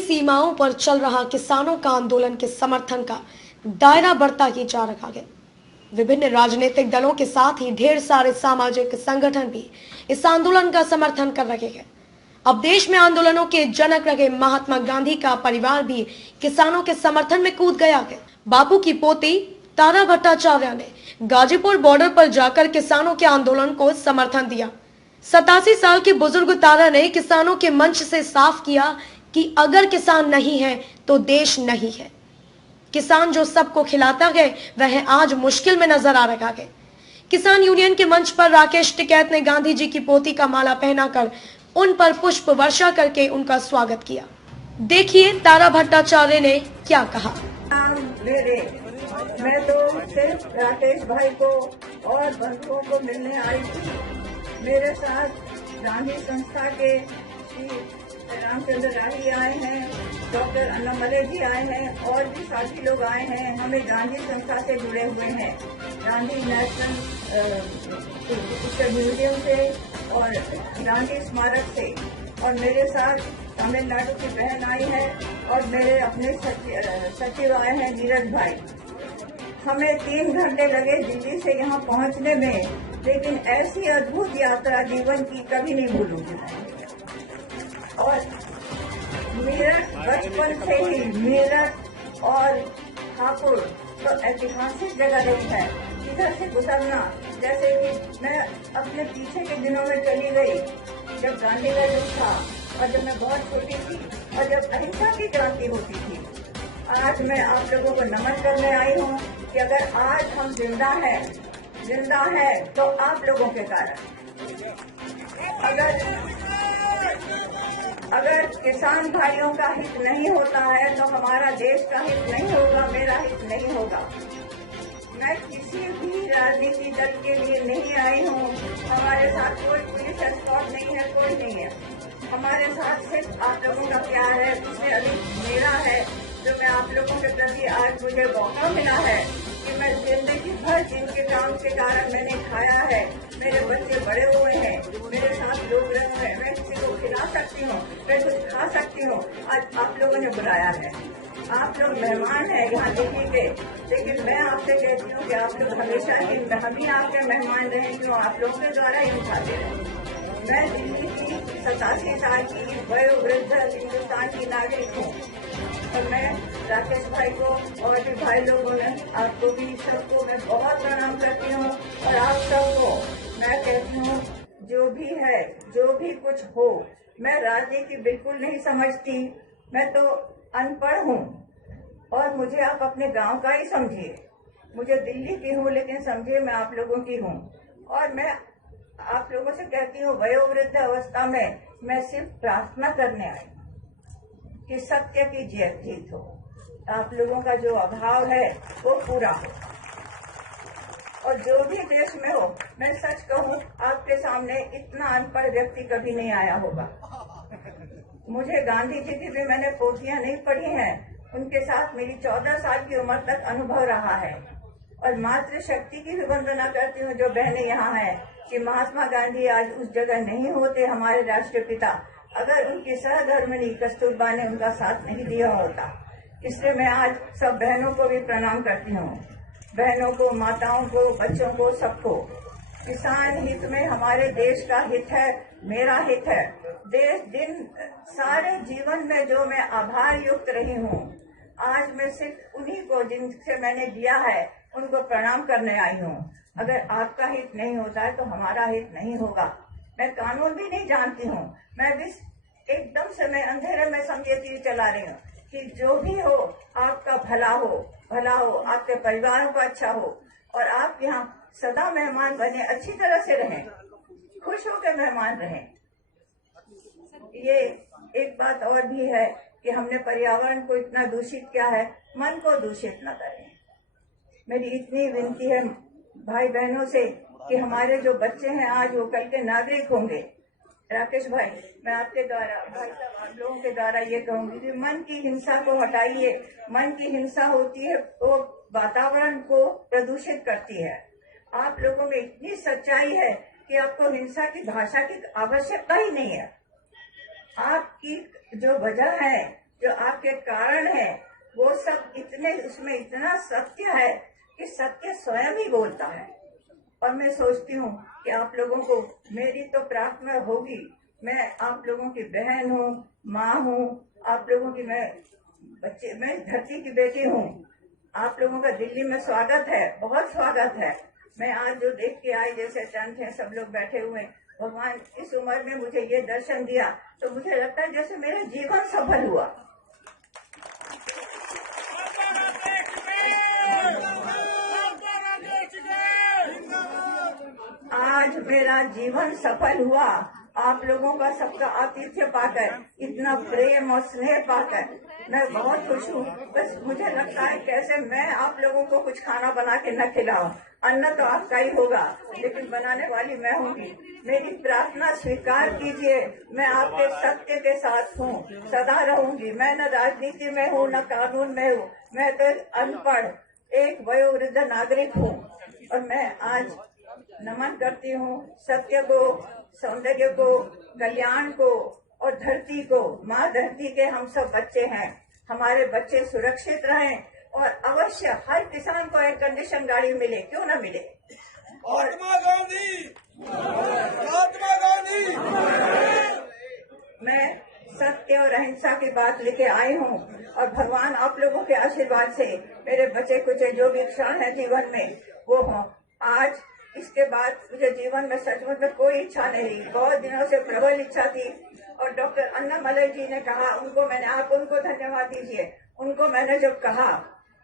सीमाओं पर चल रहा किसानों का आंदोलन के समर्थन का दायरा बढ़ता ही जा रहा है। विभिन्न राजनीतिक दलों के साथ ही ढेर सारे सामाजिक संगठन भी इस आंदोलन का समर्थन कर रहे हैं। अब देश में आंदोलनों के जनक रहे महात्मा गांधी का परिवार भी किसानों के समर्थन में कूद गया है। बापू की पोती तारा भट्टाचार्य ने गाजीपुर बॉर्डर पर जाकर किसानों के आंदोलन को समर्थन दिया। 87 साल के बुजुर्ग तारा ने किसानों के मंच से साफ किया कि अगर किसान नहीं है तो देश नहीं है। किसान जो सबको खिलाता है वह आज मुश्किल में नजर आ रहा है। किसान यूनियन के मंच पर राकेश टिकैत ने गांधी जी की पोती का माला पहनाकर उन पर पुष्प वर्षा करके उनका स्वागत किया। देखिए तारा भट्टाचार्य ने क्या कहा। मैं तो सिर्फ राकेश भाई को और बंधुओं को मिलने आई थी। मेरे साथ गांधी संस्था के श्री रामचंद्र राही आए हैं, डॉक्टर अन्नामले जी आए हैं और भी साथी लोग आए हैं। हमें गांधी संस्था से जुड़े हुए हैं, गांधी नेशनल म्यूजियम से और गांधी स्मारक से। और मेरे साथ तमिलनाडु की बहन आई है और मेरे अपने सचिव आए हैं नीरज भाई। हमें 3 घंटे लगे दिल्ली से यहाँ पहुँचने में, लेकिन ऐसी अद्भुत यात्रा जीवन की कभी नहीं भूलूंगी। और मेरठ बचपन से ही मेरठ और हापुड़ तो ऐतिहासिक जगह रही है। इधर से गुजरना, जैसे कि मैं अपने पीछे के दिनों में चली गई जब गांधी का युग था और जब मैं बहुत छोटी थी और जब अहिंसा की क्रांति होती थी। आज मैं आप लोगों को नमन करने आई हूँ कि अगर आज हम जिंदा है तो आप लोगों के कारण। अगर किसान भाइयों का हित नहीं होता है तो हमारा देश का हित नहीं होगा, मेरा हित नहीं होगा। मैं किसी भी राजनीति दल के लिए नहीं आई हूँ। हमारे साथ कोई पुलिस एस्कॉर्ट नहीं है, कोई नहीं है। हमारे साथ सिर्फ आप लोगों का प्यार है, उससे अधिक मेरा है, जो मैं आप लोगों के प्रति आज मुझे मौका मिला है कि मैं जिंदगी भर जिनके काम के कारण मैंने खाया है, मेरे बच्चे बड़े हुए हैं, मेरे साथ लोग रहे हैं, मैं किसी को खिला सकती हूँ, मैं कुछ खा सकती हूँ। आज आप लोगों ने बुलाया है, आप लोग मेहमान हैं यहाँ दिल्ली के, लेकिन मैं आपसे कहती हूँ कि आप लोग हमेशा ही हम ही आपके मेहमान रहे, क्यों आप लोगों के द्वारा ही उठाते रहे। मैं दिल्ली की 87 साल की वयोवृद्ध हिंदुस्तान की नागरिक हूँ और मैं राकेश भाई को और भी भाई लोगों ने, आपको भी सबको मैं बहुत प्रणाम करती हूँ। और आप सबको मैं कहती हूँ, जो भी है, जो भी कुछ हो, मैं राजनीति बिल्कुल नहीं समझती। मैं तो अनपढ़ हूँ और मुझे आप अपने गांव का ही समझिए। मुझे दिल्ली की हूँ लेकिन समझिए मैं आप लोगों की हूँ। और मैं आप लोगों से कहती हूँ, वयोवृद्ध अवस्था में मैं सिर्फ प्रार्थना करने आई कि सत्य की जीत हो, आप लोगों का जो अभाव है वो पूरा हो। और जो भी देश में हो, मैं सच कहूँ, आपके सामने इतना अनपढ़ व्यक्ति कभी नहीं आया होगा। मुझे गांधी जी की भी मैंने पोथियां नहीं पढ़ी हैं, उनके साथ मेरी 14 साल की उम्र तक अनुभव रहा है। और मातृशक्ति की भी वंदना करती हूँ जो बहनें यहाँ हैं, कि महात्मा गांधी आज उस जगह नहीं होते, हमारे राष्ट्रपिता, अगर उनकी सहधर्मिणी कस्तूरबा ने उनका साथ नहीं दिया होता। इसलिए मैं आज सब बहनों को भी प्रणाम करती हूँ, बहनों को, माताओं को, बच्चों को, सबको। किसान हित में हमारे देश का हित है, मेरा हित है। देश दिन सारे जीवन में जो मैं आभार युक्त रही हूँ, आज मैं सिर्फ उन्हीं को जिनसे मैंने दिया है उनको प्रणाम करने आई हूँ। अगर आपका हित नहीं होता है तो हमारा हित नहीं होगा। मैं कानून भी नहीं जानती हूँ, मैं भी एकदम से मैं अंधेरे में समझे तीर चला रही हूँ कि जो भी हो आपका भला हो, आपके परिवारों का अच्छा हो और आप यहाँ सदा मेहमान बने, अच्छी तरह से रहें, खुश होकर मेहमान रहें। ये एक बात और भी है कि हमने पर्यावरण को इतना दूषित किया है, मन को दूषित न करें। मेरी इतनी विनती है भाई बहनों से कि हमारे जो बच्चे हैं आज वो कल के नागरिक होंगे। राकेश भाई, मैं आपके द्वारा, भाई साहब, आप लोगों के द्वारा ये कहूंगी कि मन की हिंसा को हटाइए। मन की हिंसा होती है वो वातावरण को प्रदूषित करती है। आप लोगों में इतनी सच्चाई है कि आपको हिंसा की भाषा की आवश्यकता ही नहीं है। आपकी जो वजह है जो आपके कारण है वो सब इतने, उसमें इतना सत्य है कि सत्य स्वयं ही बोलता है। और मैं सोचती हूँ कि आप लोगों को मेरी तो प्रार्थना होगी, मैं आप लोगों की बहन हूँ, माँ हूँ, आप लोगों की मैं धरती की बेटी हूँ। आप लोगों का दिल्ली में स्वागत है, बहुत स्वागत है। मैं आज जो देख के आई, जैसे टेंट है, सब लोग बैठे हुए, भगवान इस उम्र में मुझे ये दर्शन दिया तो मुझे लगता है जैसे मेरा जीवन सफल हुआ। आज मेरा जीवन सफल हुआ आप लोगों का सबका आतिथ्य पाकर, इतना प्रेम और स्नेह पाकर मैं बहुत खुश हूँ। बस मुझे लगता है कैसे मैं आप लोगों को कुछ खाना बना के न खिलाऊं। अन्न तो आपका ही होगा, लेकिन बनाने वाली मैं होंगी। मेरी प्रार्थना स्वीकार कीजिए। मैं आपके सत्य के साथ हूँ, सदा रहूंगी। मैं न राजनीति में हूँ, न कानून में हूँ। मैं तो अनपढ़ एक वयोवृद्ध नागरिक हूँ और मैं आज नमन करती हूँ सत्य को, सौंदर्य को, कल्याण को और धरती को। माँ धरती के हम सब बच्चे हैं, हमारे बच्चे सुरक्षित रहें और अवश्य हर किसान को एयर कंडीशन गाड़ी मिले, क्यों न मिले। और महात्मा गांधी, महात्मा गांधी। मैं सत्य और अहिंसा की बात लेके आई हूँ और भगवान आप लोगों के आशीर्वाद से मेरे बचे कुछ जो भी क्षण है जीवन में वो हो। आज इसके बाद मुझे जीवन में सचमुच में कोई इच्छा नहीं, बहुत दिनों से प्रबल इच्छा थी। और डॉक्टर अन्नामलई जी ने कहा, आप उनको धन्यवाद दीजिए। उनको मैंने जब कहा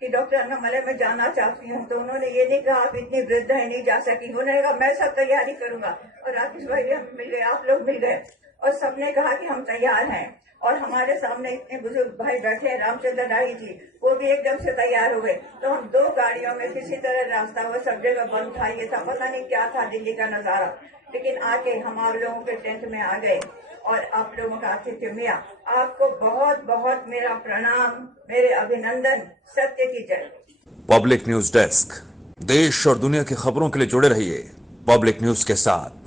कि डॉक्टर अन्नामलई मैं जाना चाहती हूँ तो उन्होंने ये नहीं कहा आप इतनी वृद्ध है नहीं जा सकी। उन्होंने कहा मैं सब तैयारी करूंगा। और राकेश भाई भी हम मिल गए, आप लोग मिल गए और सबने कहा कि हम तैयार हैं। और हमारे सामने इतने बुजुर्ग भाई बैठे हैं, रामचंद्र राही जी, वो भी एकदम से तैयार हो गए। तो हम 2 गाड़ियों में किसी तरह रास्ता, वो सब जगह बंद था, ये था, पता नहीं क्या था दिल्ली का नजारा, लेकिन आके हम आप लोगों के टेंट में आ गए और आप लोगों का आतिथ्य मिला। आपको बहुत बहुत मेरा प्रणाम, मेरे अभिनंदन। सत्य की जय। पब्लिक न्यूज डेस्क, देश और दुनिया की खबरों के लिए जुड़े रहिए पब्लिक न्यूज के साथ।